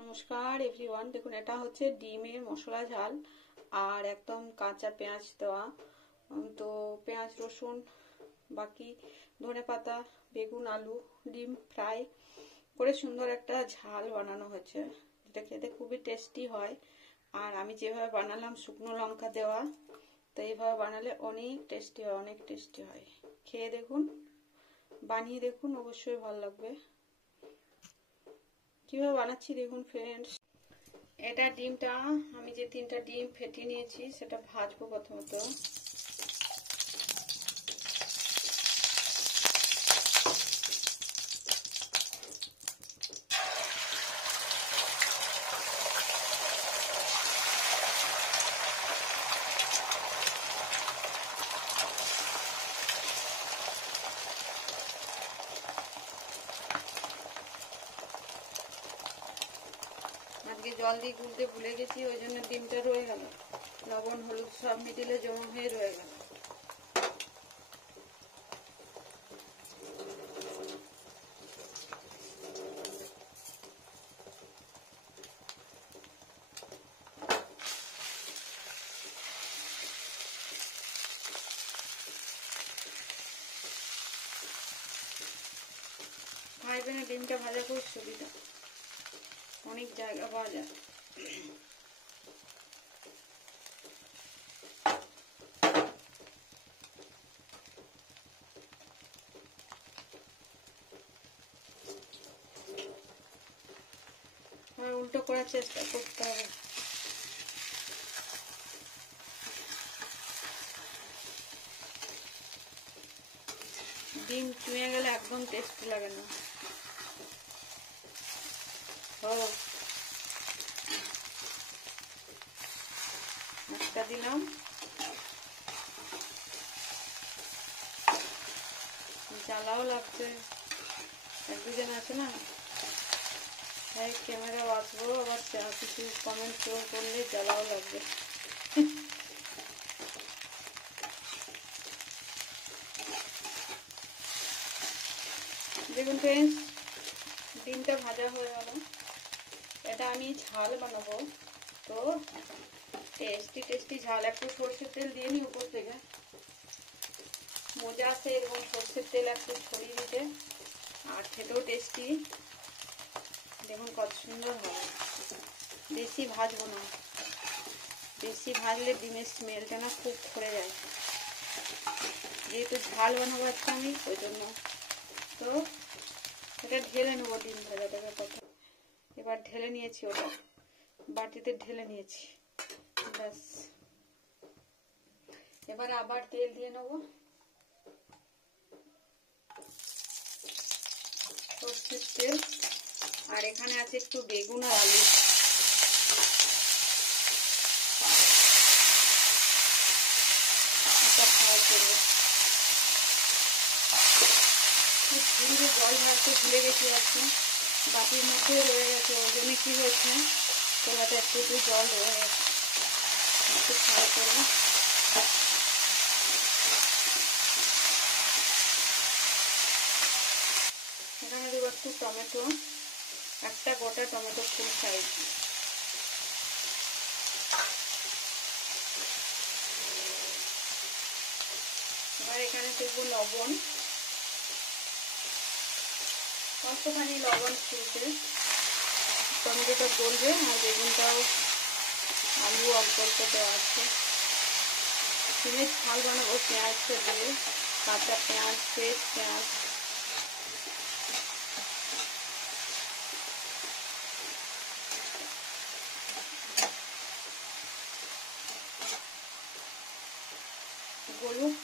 নমস্কার এভরিওয়ান। দেখুন, এটা হচ্ছে ডিমের মশলা ঝাল আর একদম কাঁচা পেঁয়াজ দেওয়া। তো পেঁয়াজ রসুন বাকি ধনেপাতা বেগুন আলু ডিম ফ্রাই করে সুন্দর একটা ঝাল বানানো হয়েছে, যেটা খেতে খুবই টেস্টি হয়। আর আমি যেভাবে বানালাম শুকনো লঙ্কা দেওয়া, তো এইভাবে বানালে অনেক টেস্টি হয়, অনেক টেস্টি হয়। খেয়ে দেখুন, বানিয়ে দেখুন, অবশ্যই ভালো লাগবে। কিভাবে বানাচ্ছি দেখুন ফ্রেন্ডস। এটা ডিমটা আমি যে 3টা ডিম ফেটিয়ে নিয়েছি সেটা ভাজবো প্রথমত। আজকে জল দিয়ে গুলতে ভুলে গেছি, ওই জন্য ডিমটা রয়ে গেল, লবণ হলুদ সব মিডিলে জমা হয়ে রয়ে গেল। ফ্রাই প্যানে ডিমটা ভাজা খুব সুবিধা, অনেক জায়গা পাওয়া যায়। উল্টো করার চেষ্টা করতে হবে। ডিম চুঁয়ে গেলে একদম টেস্টি লাগে না। একটা দিলাম, জ্বালাও লাগছে। এক দুজন আছে না, তাই ক্যামেরা বাঁচবো, আবার কিছু কমেন্ট করলে জ্বালাও লাগবে। দেখুন ফ্রেন্ডস, ডিমটা ভাজা হয়ে গেল। এটা আমি ঝাল বানাবো, তো টেস্টি টেস্টি ঝাল। একটু সর্ষের তেল দিয়ে নিই উপর থেকে, মজা আছে এরকম সর্ষের তেল একটু ছড়িয়ে দিতে, আর খেতেও টেস্টি। দেখুন কত সুন্দর হবে। বেশি ভাজবো না, বেশি ভাজলে ডিমের স্মেলটা না খুব পড়ে যায়, যেহেতু ঝাল বানাবো আজকে আমি, ওই জন্য। তো এটা ঢেলে নেবো ডিম ভাজাটাকে প্রথম। এবার ঢেলে নিয়েছি, ওটা বাটিতে ঢেলে নিয়েছি, ব্যাস। এবার আবার তেল দিয়ে নেবো, সর্ষের তেল। আর এখানে আছে একটু বেগুন আর আলু। ফ্রাই করবো। জল ঢালতে ভুলে গেছি আজকে, বাটির মধ্যে রয়ে গেছে, ওই জন্য কি হয়েছে, তোলাতে একটু জল রয়ে গেছে। একটু ফ্রাই করবো। এখানে দেবো একটু টমেটো, একটা গোটা টমেটো ফুল সাইজ। এবার এখানে দেবো লবণ, অল্পখানি লবণ ছুঁতে। টমেটোটা গলবে, আর বেগুনটাও আলু অল্প অল্প দেওয়া আছে। ডিমের ঝাল বানাবো পেঁয়াজটা দিয়ে, কাঁচা পেঁয়াজ, ফ্রেশ পেঁয়াজ। হলুদ,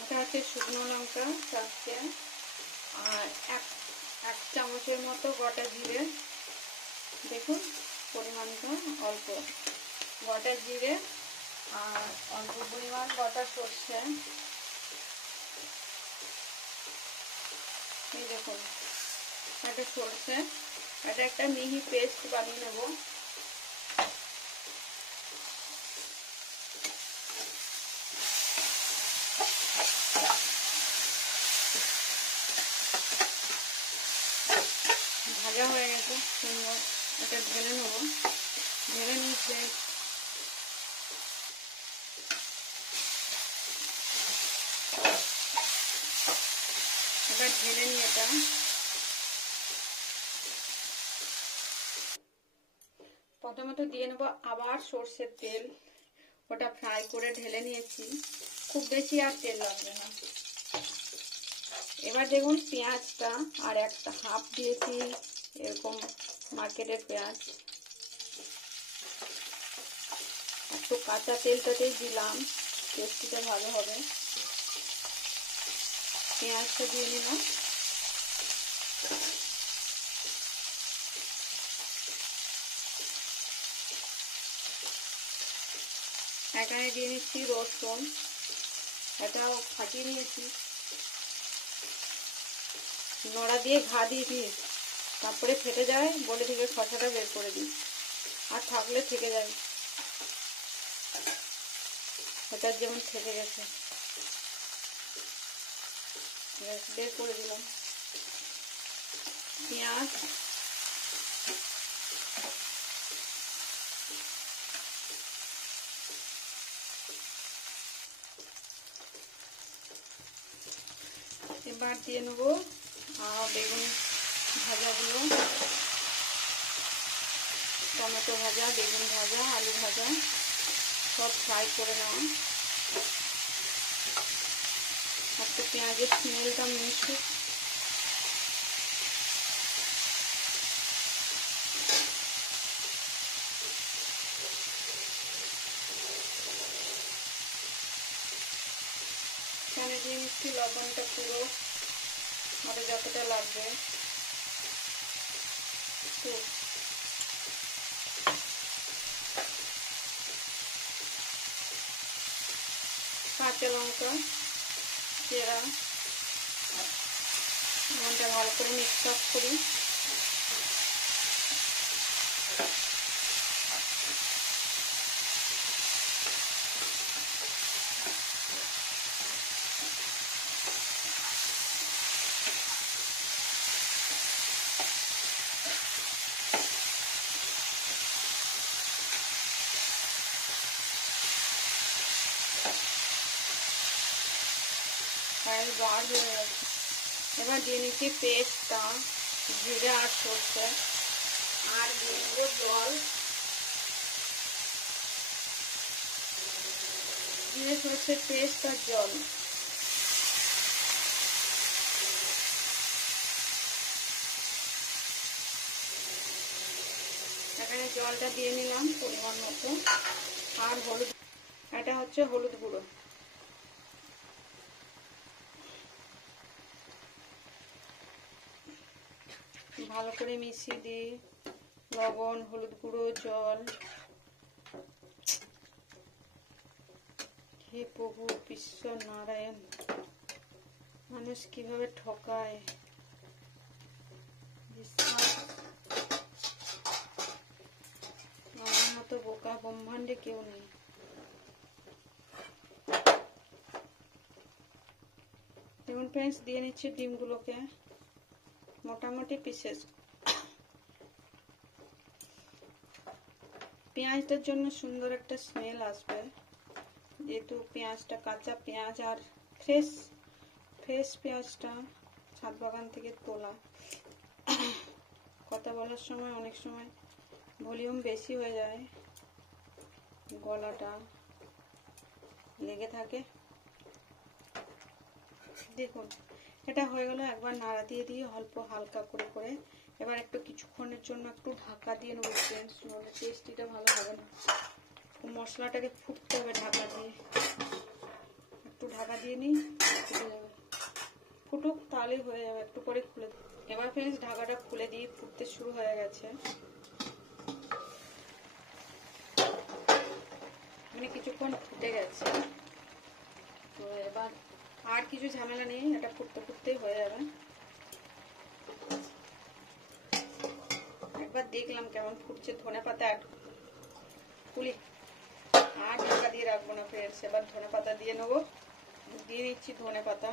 এটা হচ্ছে শুকনো লঙ্কা 4টে, আর এক চামচের মতো গোটা জিরে। দেখুন পরিমাণটা অল্প, গোটা জিরে আর অল্প পরিমাণ গোটা সর্ষে। এই দেখুন, একটা সর্ষে, এটা একটা মিহি পেস্ট বানিয়ে নেব। ভাজা হয়ে গেছে সুন্দর, এটা ঢেলে নেবো। ঢেলে নিচ্ছে, এবার ঢেলে নিয়ে এটা প্রথমে দিয়ে নেবো আবার সর্ষের তেল, ওটা ফ্রাই করে ঢেলে নিয়েছি, খুব বেশি আর তেল লাগবে না। এবার দেখুন পেঁয়াজটা আর একটা হাফ দিয়েছি এরকম মার্কেটের পেঁয়াজ, একটু কাঁচা তেলটাতেই দিলাম, টেস্টিটা ভালো হবে। পেঁয়াজটা দিয়ে নিলাম, এখানে দিয়ে নিচ্ছি রসুন, এটাও ফাটিয়ে নিয়েছি, নোড়া দিয়ে ঘা দিয়েছি, তারপরে ফেটে যায় বলে থেকে খসাটা বের করে দিই, আর থাকলে থেকে যায়, এটার যেমন থেকে গেছে বের করে দিলাম। পেঁয়াজ এবার দিয়ে নেবো বেগুন ভাজাগুলো, টমেটো ভাজা, বেগুন ভাজা, আলু ভাজা সব ফ্রাই করে নেওয়া, একটু পেঁয়াজের স্মেলটা মিশে এখানে দিয়ে নিচ্ছি লবণটা পুরো আমাদের যতটা লাগবে, কাঁচা লঙ্কা চেরা, লবণটা ভালো করে মিক্স আপ করি। বার হয়ে গেছে, এবার দিয়ে নিচ্ছি পেস্টটা, জিরে আর সর্ষে, আর দিয়ে দেবো জল, জিরে সর্ষের পেস্ট আর জল, এখানে জলটা দিয়ে নিলাম পরিমাণ মতো, আর হলুদ, এটা হচ্ছে হলুদ গুঁড়ো, ভালো করে মিশিয়ে দিই, লবণ, হলুদ গুঁড়ো, জল। হে প্রভু ঈশ্বর নারায়ণ, মানুষ কিভাবে ঠকায়, আমার মতো বোকা ব্রহ্মাণ্ডে কেউ নেই। যেমন ফ্রেন্ডস দিয়ে নিচ্ছি ডিমগুলোকে মোটামুটি পিসেস, পেঁয়াজটার জন্য সুন্দর একটা স্মেল আসবে, যেহেতু পেঁয়াজটা কাঁচা পেঁয়াজ আর ফ্রেশ পেঁয়াজটা ছাদ বাগান থেকে তোলা। কথা বলার সময় অনেক সময় ভলিউম বেশি হয়ে যায়, গলাটা লেগে থাকে। দেখুন এটা হয়ে গেল, একবার নাড়া দিয়ে দিয়ে অল্প হালকা করে করে এবার একটু কিছুক্ষণের জন্য একটু ঢাকা দিয়ে নেবো ফ্রেন্ডস, নাহলে টেস্টিটা ভালো হবে না। মশলাটাকে ফুটতে হবে ঢাকা দিয়ে, একটু ঢাকা দিয়ে নিই, ফুটে যাবে, ফুটুক তাহলেই হয়ে যাবে, একটু পরে খুলে দিই। এবার ফ্রেন্ডস ঢাকাটা খুলে দিয়ে ফুটতে শুরু হয়ে গেছে, মানে কিছুক্ষণ ফুটে গেছে, তো এবার আর কিছু ঝামেলা নেই, এটা ফুটতে ফুটতেই হয়ে যাবে। একবার দেখলাম কেমন ফুটছে, ধনে পাতা অ্যাড কুলি, আর ঢাকা দিয়ে রাখবো না ফ্রেন্ডস, এবার ধনে পাতা দিয়ে নেবো, দিয়ে দিচ্ছি ধনে পাতা,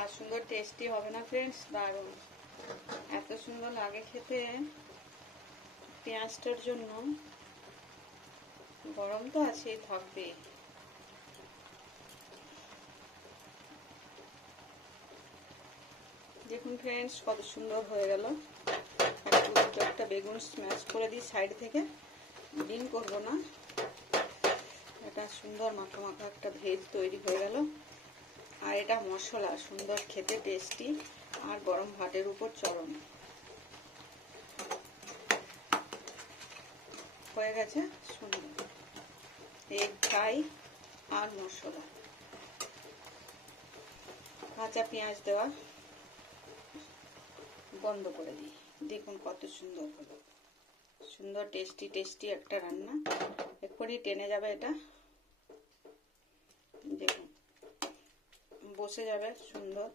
আর সুন্দর টেস্টি হবে না ফ্রেন্ডস, দারুণ, এত সুন্দর লাগে খেতে। পেঁয়াজটার জন্য গরম তো আছেই, থাকবে। দেখুন ফ্রেন্ডস কত সুন্দর হয়ে গেল। একটা বেগুন স্ম্যাশ করে দিই সাইড থেকে, ডিম করবো না। এটা সুন্দর মাখা মাখা একটা ভেজ তৈরি হয়ে গেল। আর এটা মশলা, সুন্দর খেতে টেস্টি, আর গরম ভাতের উপর চরম হয়ে গেছে। সুন্দর এগ ফ্রাই আর মশলা, কাঁচা পেঁয়াজ দেওয়া বন্ধ করে দিই। দেখুন কত সুন্দর হলো, সুন্দর টেস্টি টেস্টি একটা রান্না, এক্ষুনি টেনে যাবে এটা। দেখুন বসে যাবে সুন্দর।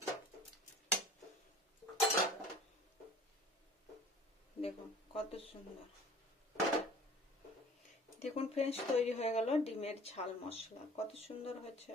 দেখুন কত সুন্দর। দেখুন ফ্রেন্ডস তৈরি হয়ে গেল ডিমের ঝাল মশলা, কত সুন্দর হয়েছে।